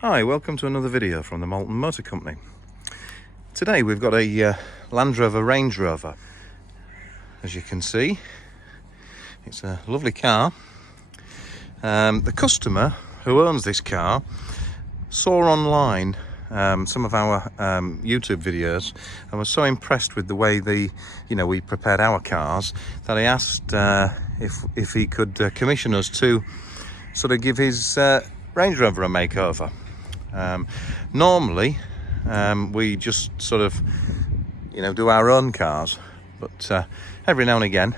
Hi, welcome to another video from the Malton Motor Company. Today we've got a Land Rover Range Rover. As you can see, it's a lovely car. The customer who owns this car saw online some of our YouTube videos and was so impressed with the way we prepared our cars that he asked if he could commission us to sort of give his Range Rover a makeover. Normally we just sort of do our own cars, but every now and again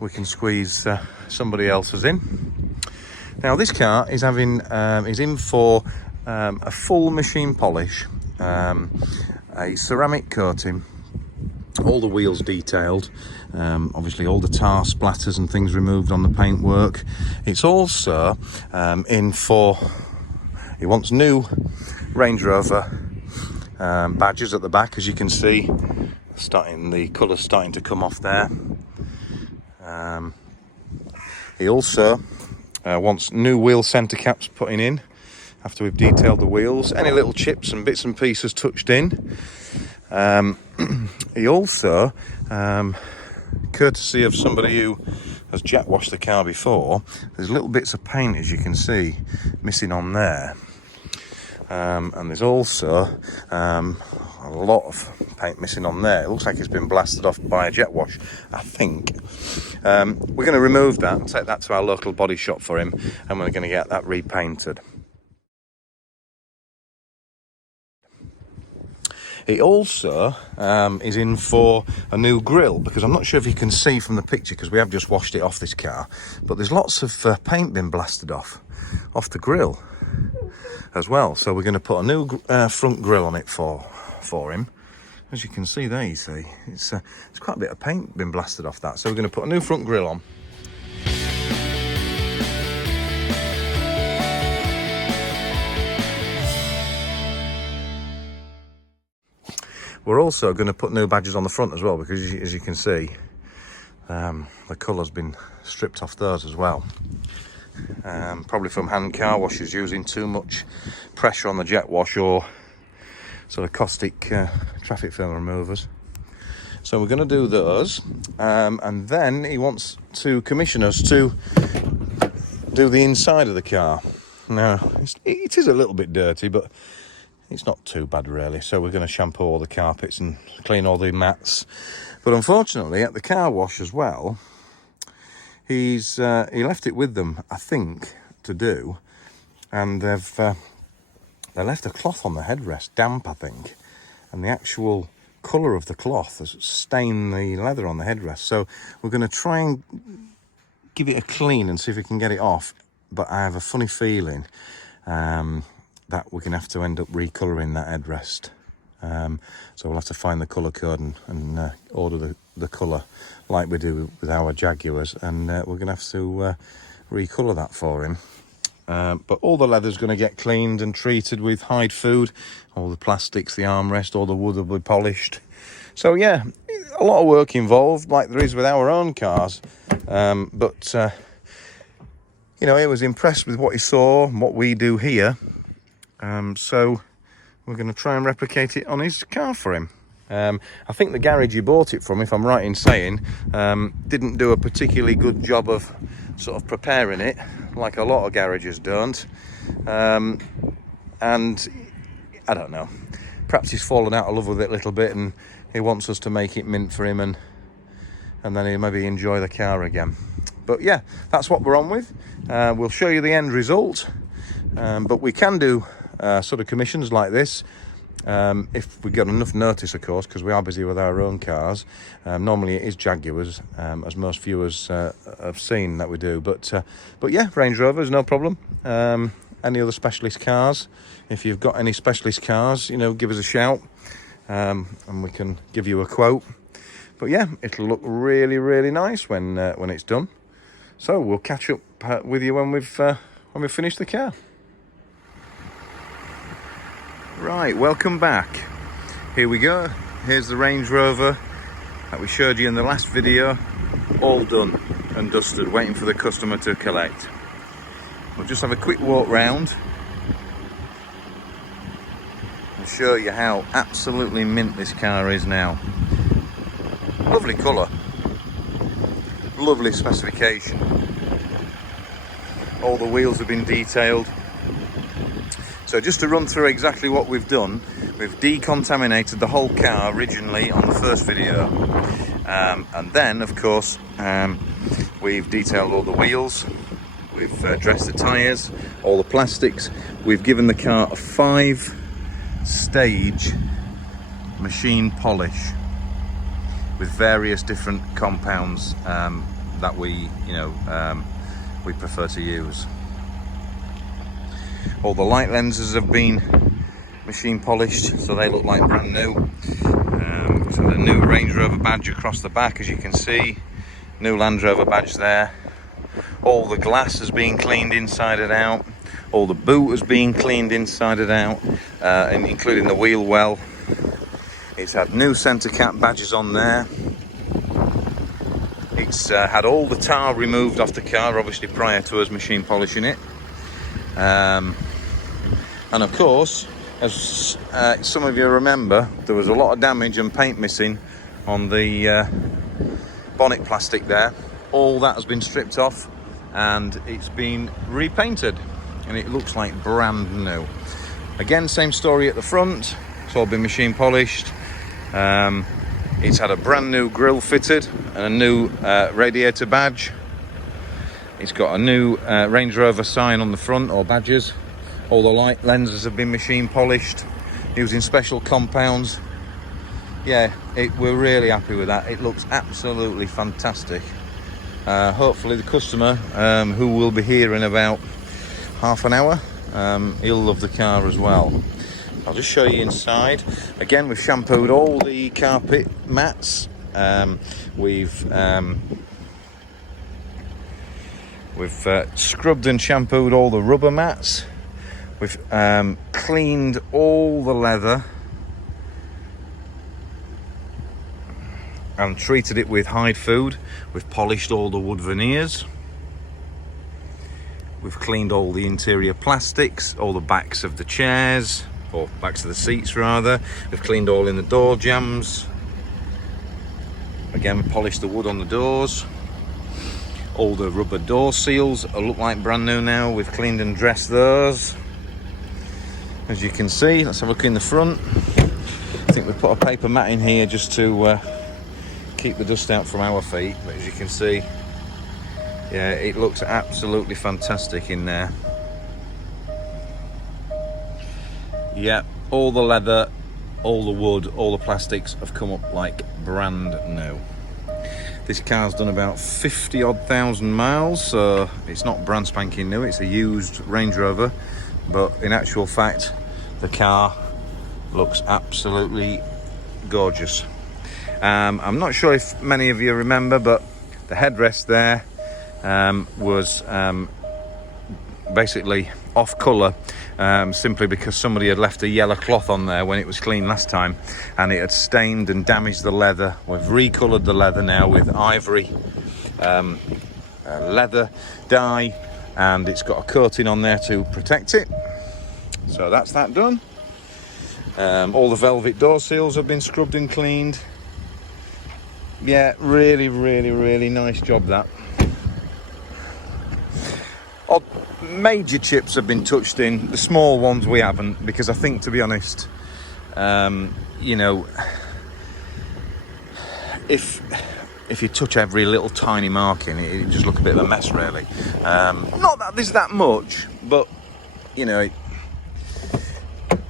we can squeeze somebody else's in. Now this car is in for a full machine polish, a ceramic coating, all the wheels detailed, obviously all the tar splatters and things removed on the paintwork. It's also in for, he wants new Range Rover badges at the back, as you can see, the colours starting to come off there. He also wants new wheel centre caps putting in after we've detailed the wheels, any little chips and bits and pieces touched in. He also, courtesy of somebody who has jack washed the car before, there's little bits of paint, as you can see, missing on there. And there's also a lot of paint missing on there. It looks like it's been blasted off by a jet wash, I think. We're going to remove that and take that to our local body shop for him, and we're going to get that repainted. He also is in for a new grille, because I'm not sure if you can see from the picture, because we have just washed it off this car, but there's lots of paint been blasted off the grille as well. So we're going to put a new front grille on it for him. As you can see there, it's quite a bit of paint been blasted off that. So we're going to put a new front grille on. We're also going to put new badges on the front as well, because as you can see, the colour's been stripped off those as well. Probably from hand car washers using too much pressure on the jet wash or sort of caustic traffic film removers. So we're going to do those, and then he wants to commission us to do the inside of the car. Now it is a little bit dirty, but it's not too bad really. So we're going to shampoo all the carpets and clean all the mats. But unfortunately at the car wash as well, he left it with them, I think, to do, and they left a cloth on the headrest, damp I think, and the actual colour of the cloth has stained the leather on the headrest. So we're going to try and give it a clean and see if we can get it off, but I have a funny feeling that we're going to have to end up recolouring that headrest. So we'll have to find the colour code and order the colour like we do with our Jaguars, and we're going to have to recolour that for him. But all the leather's going to get cleaned and treated with hide food. All the plastics, the armrest, all the wood will be polished. So yeah, a lot of work involved, like there is with our own cars. But he was impressed with what he saw and what we do here. So we're going to try and replicate it on his car for him. I think the garage he bought it from, if I'm right in saying, didn't do a particularly good job of sort of preparing it, like a lot of garages don't. And I don't know, perhaps he's fallen out of love with it a little bit and he wants us to make it mint for him, and then he'll maybe enjoy the car again. But yeah, that's what we're on with. We'll show you the end result, but we can do sort of commissions like this if we get enough notice, of course, because we are busy with our own cars. Normally it is Jaguars, as most viewers have seen that we do, but yeah, Range Rovers, no problem. Any other specialist cars, if you've got any specialist cars, give us a shout, and we can give you a quote. But yeah, it'll look really, really nice when it's done. So we'll catch up with you when we've finished the car. Right, welcome back. Here we go. Here's the Range Rover that we showed you in the last video, all done and dusted, waiting for the customer to collect. We'll just have a quick walk round show you how absolutely mint this car is now. Lovely colour, lovely specification. All the wheels have been detailed. So just to run through exactly what we've done, we've decontaminated the whole car originally on the first video, and then of course we've detailed all the wheels, we've dressed the tyres, all the plastics. We've given the car a 5-stage machine polish with various different compounds that we prefer to use. All the light lenses have been machine polished, so they look like brand new. So the new Range Rover badge across the back, as you can see, new Land Rover badge there. All the glass has been cleaned inside and out. All the boot has been cleaned inside and out, and including the wheel well. It's had new centre cap badges on there. It's had all the tar removed off the car, obviously prior to us machine polishing it. And of course, as some of you remember, there was a lot of damage and paint missing on the bonnet plastic there. All that has been stripped off and it's been repainted and it looks like brand new. Again, same story at the front. It's all been machine polished. It's had a brand new grille fitted and a new radiator badge. It's got a new Range Rover sign on the front, or badges. All the light lenses have been machine polished using special compounds. Yeah, we're really happy with that. It looks absolutely fantastic. Hopefully the customer, who will be here in about half an hour, he'll love the car as well. I'll just show you inside. Again, we've shampooed all the carpet mats. We've scrubbed and shampooed all the rubber mats. We've cleaned all the leather and treated it with hide food. We've polished all the wood veneers. We've cleaned all the interior plastics, all the backs of the chairs, or backs of the seats rather. We've cleaned all in the door jambs. Again, polished the wood on the doors. All the rubber door seals look like brand new now. We've cleaned and dressed those. As you can see, let's have a look in the front. I think we've put a paper mat in here just to keep the dust out from our feet. But as you can see, yeah, it looks absolutely fantastic in there. Yeah, all the leather, all the wood, all the plastics have come up like brand new. This car's done about 50-odd thousand miles, so it's not brand spanking new. It's a used Range Rover, but in actual fact, the car looks absolutely gorgeous. I'm not sure if many of you remember, but the headrest there was basically off colour, simply because somebody had left a yellow cloth on there when it was cleaned last time, and it had stained and damaged the leather. We've recoloured the leather now with ivory leather dye, and it's got a coating on there to protect it. So that's that done. All the velvet door seals have been scrubbed and cleaned. Yeah, really, really, really nice job that. Major chips have been touched in. The small ones we haven't, because I think, to be honest, you know, if you touch every little tiny marking, it just look a bit of a mess, really. Not that there's that much, but you know,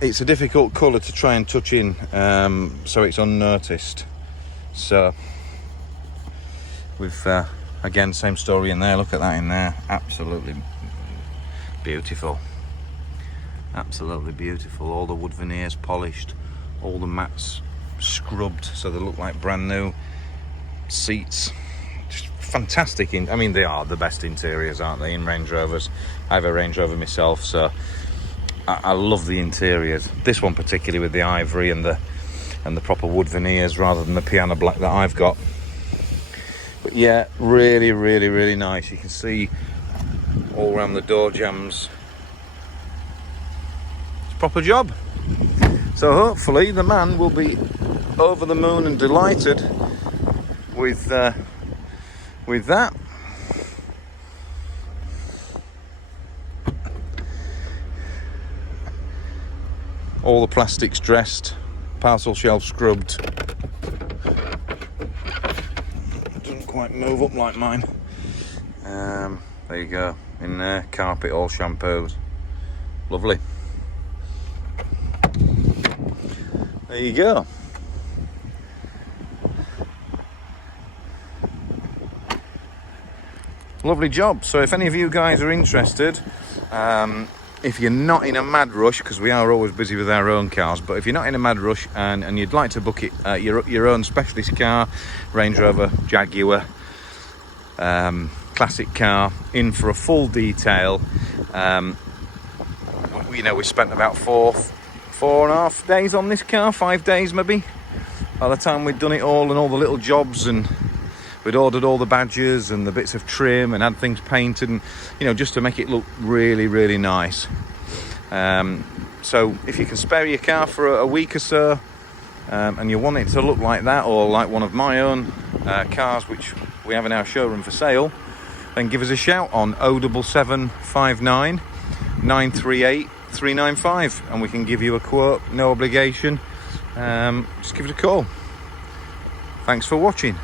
it's a difficult colour to try and touch in, so it's unnoticed. So we've again, same story in there. Look at that in there, absolutely beautiful, absolutely beautiful. All the wood veneers polished, all the mats scrubbed so they look like brand new. Seats, just fantastic. I mean, they are the best interiors, aren't they, in Range Rovers? I have a Range Rover myself, so I love the interiors. This one particularly, with the ivory and the proper wood veneers rather than the piano black that I've got. But yeah, really, really, really nice. You can see all around the door jambs. It's a proper job. So hopefully the man will be over the moon and delighted with that. All the plastics dressed, parcel shelf scrubbed. It doesn't quite move up like mine. There you go, in there, carpet all shampoos. Lovely. There you go. Lovely job. So if any of you guys are interested, if you're not in a mad rush, because we are always busy with our own cars, but if you're not in a mad rush and you'd like to book it, your own specialist car, Range Rover, Jaguar, classic car, in for a full detail, you know, we spent about 4.5 days on this car, 5 days maybe, by the time we'd done it all and all the little jobs, and we'd ordered all the badges and the bits of trim and had things painted, and you know, just to make it look really, really nice. So if you can spare your car for a week or so, and you want it to look like that, or like one of my own cars which we have in our showroom for sale, then give us a shout on 07759 938 395 and we can give you a quote, no obligation. Just give us a call. Thanks for watching.